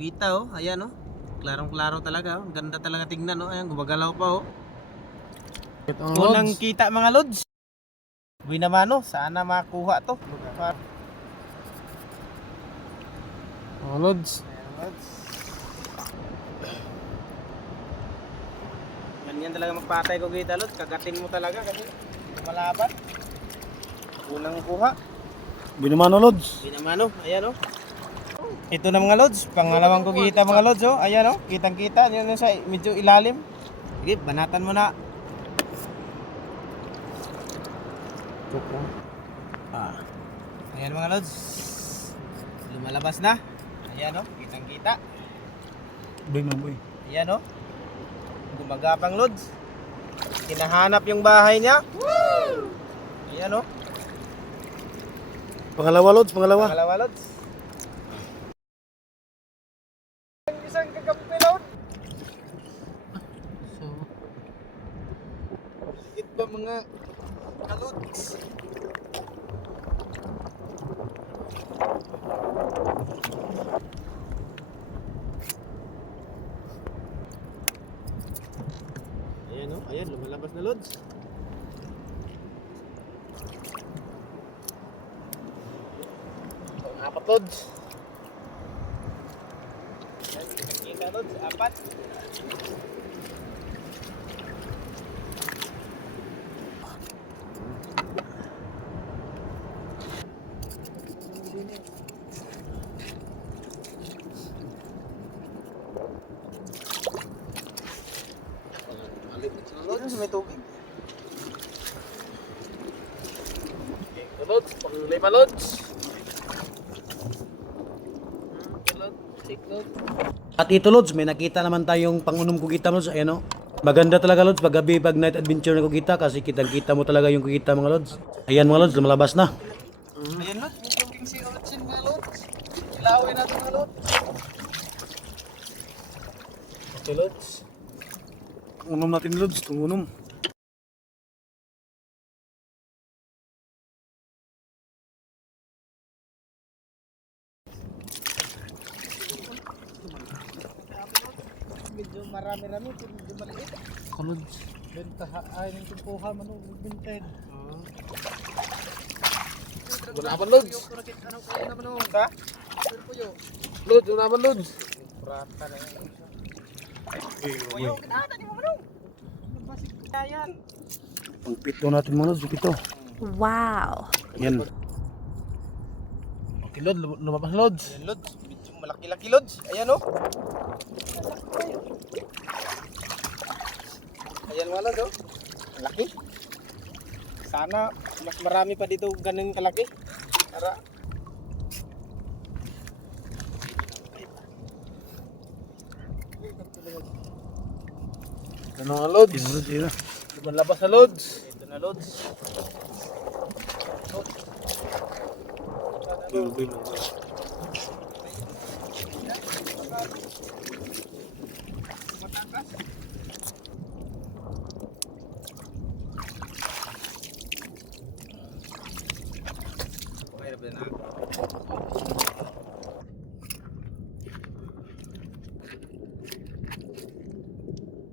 kugita oh. Ayan oh. Klarong-klaro talaga oh. Ganda talaga tingnan oh. Ayan, gumagalaw pa oh. Unang kita mga lods. Uy naman oh, sana makuha to. Mga lods. Ganyan talaga magpatay ko kita lods. Kagatin mo talaga kasi malaban. Unang kuha. Binumano lods. Uy naman oh, ayan oh. Ito na mga lods, pangalawang kugita mga lods oh. Ayan oh, kitang-kita yun sa medyo ilalim. Sige, banatan mo na. Ayan mga lods. Lumalabas na. Ayan oh, kitang-kita. Boy na boy. Ayan oh. Gumagapang lods. Hinahanap yung bahay niya. Woo! Ayan oh. Pangalawa lods, pangalawa. Pangalawa lods. Isang kakampi lods. So, higit ba mga kalods? Ayan oh, ayan lumalabas na lods. Apat lods. Ayan, kita lods, apat. Lods, may tubig. Okay, lods, pang lima lods. At ito lods, may nakita naman tayong pangunom kugita lods. Ayan o. Maganda talaga lods pag gabi, pag night adventure na kugita kasi kitang-kita mo talaga yung kugita mga lods. Ayan mga lods, lumalabas na. Ayan lods, may tubig si Rodsin mga lods. Ilawin natin mga lods. Okay lods. Unom natin lods, unom. Medyo marami-rami, medyo maliit. Lods. Benta ay ng tumpuha man o binted. Wala naman lods. Ano kaya naman o? Ha? Lods, wala naman lods. Prata na yan. Puyo, kinahata ni mo manong. Nabasik na yan. Pang pito natin mga lods, pito. Wow. Yan. Okay lods, lumabas lods. Ayan lods, medyo malaki-laki lods. Ayan o. Ayan mga lods o. Malaki. Sana mas marami pa dito ganun kalaki. Para Ano nga lods? Yan lods, yan. lumalabas sa lods. Ito na lods. Mahirap din ha.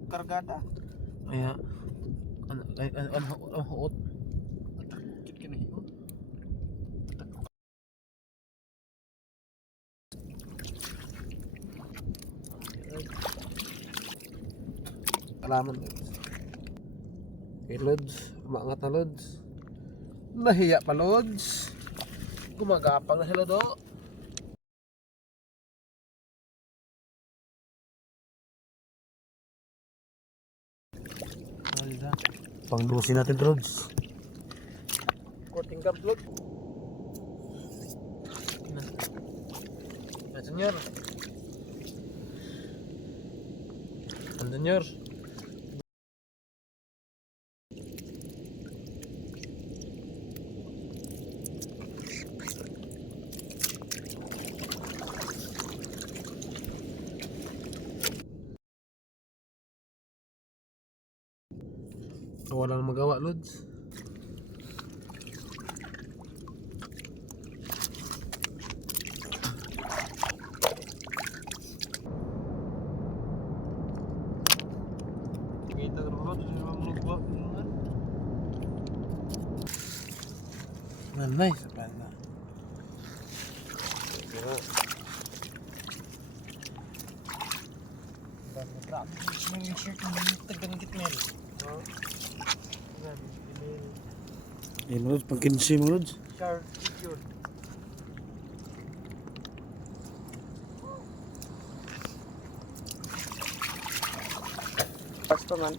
Kargada. Kaya, ano huot? Kit kinahiot. Alaman lods. Okay lods, umangat na lods. Nahiya pa lods. Gumagapang na sila do. Panglusin natin lods. Korting gablot. Senyor. Senyor. Wala nang magawa lods. Nanay, sa pala. Grabe, yung shirt mo, tagang gitmel. Eh, mga lods, pang 15 mga lods. Sharp figure. Basta man.